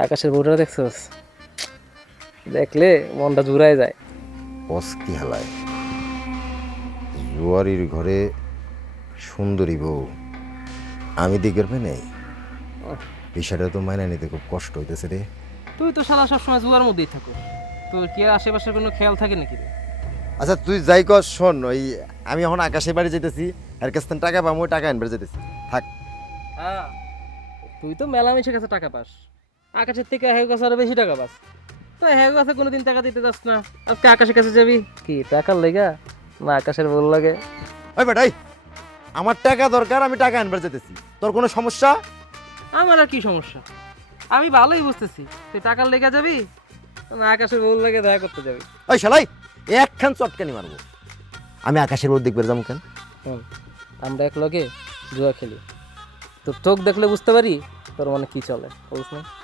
আকাশের বউটা দেখছস? দেখলে মনটা জুড়ায় যায়। অস্কি হালায় জুয়ারির ঘরে সুন্দরী বউ আমি দিকের পে নেই, বিষয়টা তো মাইনা নিতে খুব কষ্ট হইতেছে রে। তুই তো শালা সবসময় জুয়ার মধ্যেই থাকো, তোর কি আর আশেপাশে কোনো খেয়াল থাকে নাকি রে? আচ্ছা তুই যাই কর, শোন ওই আমি এখন আকাশের বাড়ি যেতেছি, এর কাছ থেকে টাকা পাবো, ওই টাকা আনবার যেতেছি, থাক। হ্যাঁ, তুই তো মেলামেশার কাছে টাকা পাস, আকাশের থেকে হ্যাঁ কাছে আরো বেশি টাকা পাস। তো হ্যাঁ কাছে কোনোদিন টাকা দিতে যাস না, আজকে আকাশের কাছে যাবি কি টাকার লেগা না আকাশের বল লাগে? ওই বেটাই, আমার টাকা দরকার, আমি টাকা আনবার যেতেছি, তোর কোনো সমস্যা? আমার আর কি সমস্যা, আমি ভালোই বুঝতেছি তুই টাকার লেগা যাবি না আকাশের বল লাগে দেখা করতে যাবি। ওই শালাই একখান চটকানি মারবো, আমি আকাশের বউ দেখবে যাবো কেন? হুম, আমরা এক লগে জুয়া খেলি, তোর চোখ দেখলে বুঝতে পারি তোর মনে কি চলে, বুঝ না?